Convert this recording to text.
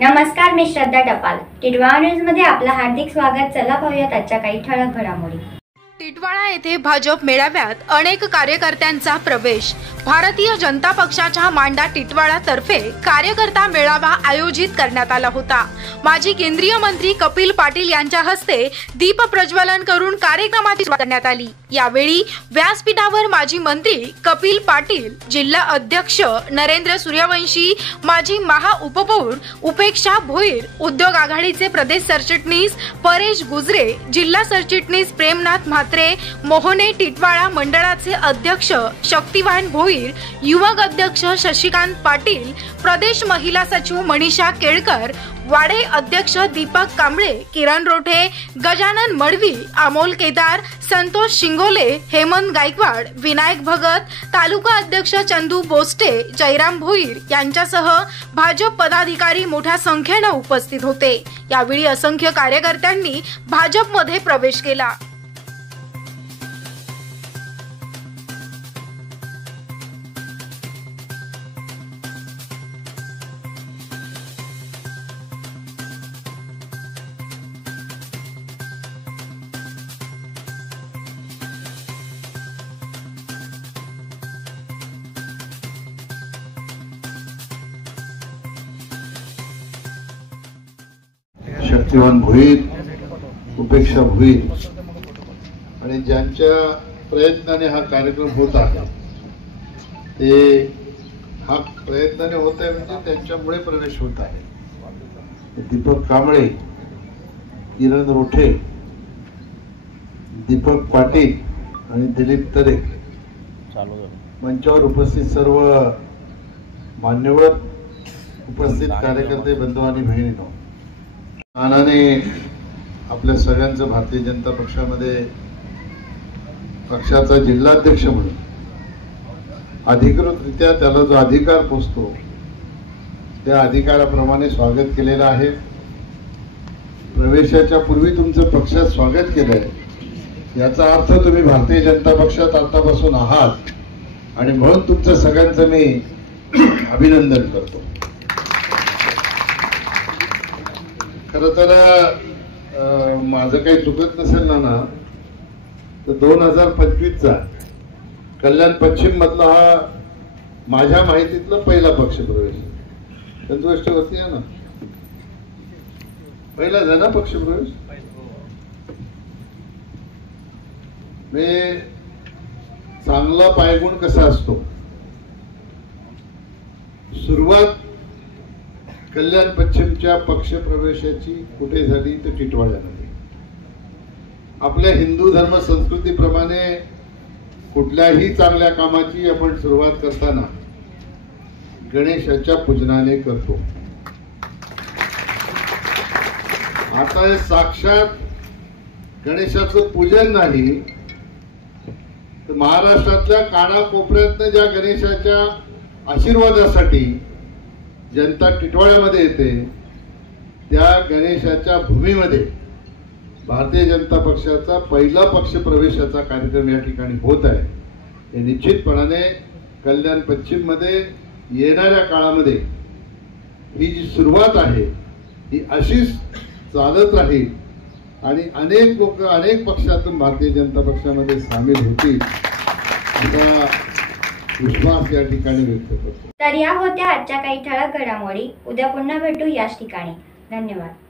नमस्कार, मी श्रद्धा टपाल. टिटवाळा न्यूज मध्ये आपलं हार्दिक स्वागत. चला पाहूयात आजच्या काही ठळक घडामोडी. टिटवाळा येथे भाजप मेळाव्यात अनेक कार्यकर्त्यांचा प्रवेश. भारतीय जनता पक्षाच्या मांडा टिटवाळा तर्फे कार्यकर्ता मेळावा आयोजित करण्यात आला होता. माजी केंद्रीय मंत्री कपिल पाटील यांच्या हस्ते दीप प्रज्वलन करून कार्यक्रमाची सुरुवात करण्यात आली. यावेळी व्यासपीठावर माजी मंत्री कपिल पाटील, जिल्हा अध्यक्ष नरेंद्र सूर्यवंशी, माजी महाउपप्रमुख उपेक्षा भोईर, उद्योग आघाडीचे प्रदेश सरचिटणीस परेश गुजरे, जिल्हा सरचिटणीस प्रेमनाथ म्हात्रे, मोहने टिटवाळा मंडळाचे अध्यक्ष शक्तिवान भोईर, युवक अध्यक्ष शशिकांत पाटील, प्रदेश महिला सचिव मनीषा केळकर, वाडे अध्यक्ष दीपक कांबळे, किरण रोठे, गजानन मडवी, अमोल केदार, संतोष शिंगोले, हेमंत गायकवाड, विनायक भगत, तालुका अध्यक्ष चंदू बोस्टे, जयराम भोईर यांच्यासह भाजप पदाधिकारी मोठ्या संख्येने उपस्थित होते. यावेळी असंख्य कार्यकर्त्यांनी भाजपमध्ये प्रवेश केला. शक्तिवान भोईर, उपेक्षा भोईर आणि ज्यांच्या प्रयत्नाने हा कार्यक्रम होत आहे, ते हा प्रयत्नाने होत आहे म्हणजे त्यांच्यामुळे प्रवेश होत आहे. दीपक कांबळे, किरण रोठे, दीपक पाटील आणि दिलीप तरे, मंचावर उपस्थित सर्व मान्यवर, उपस्थित कार्यकर्ते, बंधू आणि बहिणींनो, मानाने आपल्या सगळ्यांचं भारतीय जनता पक्षामध्ये पक्षाचा जिल्हाध्यक्ष म्हणून अधिकृतरित्या त्याला जो अधिकार पोचतो त्या अधिकाराप्रमाणे स्वागत केलेलं आहे. प्रवेशाच्या पूर्वी तुमचं पक्षात स्वागत केलंय याचा अर्थ तुम्ही भारतीय जनता पक्षात आतापासून आहात आणि म्हणून तुमचं सगळ्यांचं मी अभिनंदन करतो. खरं तर माझं काही चुकत नसेल ना तर 2025चा कल्याण पश्चिम मधला हा माझ्या माहितीतला पहिला पक्ष प्रवेश. संतुष्ट होती ना, पहिला झाला पक्ष प्रवेश. मी चांगला पायगुण कसा असतो, सुरुवात कल्याण पश्चिमच्या पक्ष प्रवेशाची कुठे झाली तर टिटवाळ्यामध्ये. आपल्या हिंदू धर्म संस्कृतीप्रमाणे कुठल्याही चांगल्या कामाची आपण सुरुवात करताना गणेशाच्या पूजनाने करतो. आता हे साक्षात गणेशाचं पूजन नाही तर महाराष्ट्रातल्या कानाकोपऱ्यातनं ज्या गणेशाच्या आशीर्वादासाठी जनता टिटवाळ्यामध्ये येते त्या गणेशाच्या भूमीमध्ये भारतीय जनता पक्षाचा पहिला पक्ष प्रवेशाचा कार्यक्रम या ठिकाणी होत आहे. हे निश्चितपणाने कल्याण पश्चिम मध्ये येणाऱ्या काळामध्ये ही जी सुरुवात आहे ही अशीच चालत राहील आणि अनेक लोक अनेक पक्षातून भारतीय जनता पक्षामध्ये सामील होतील असा विश्वास या ठिकाणी व्यक्त करतो. तर या होत्या आजच्या काही ठळक घडामोडी. उद्या पुन्हा भेटू याच ठिकाणी. धन्यवाद.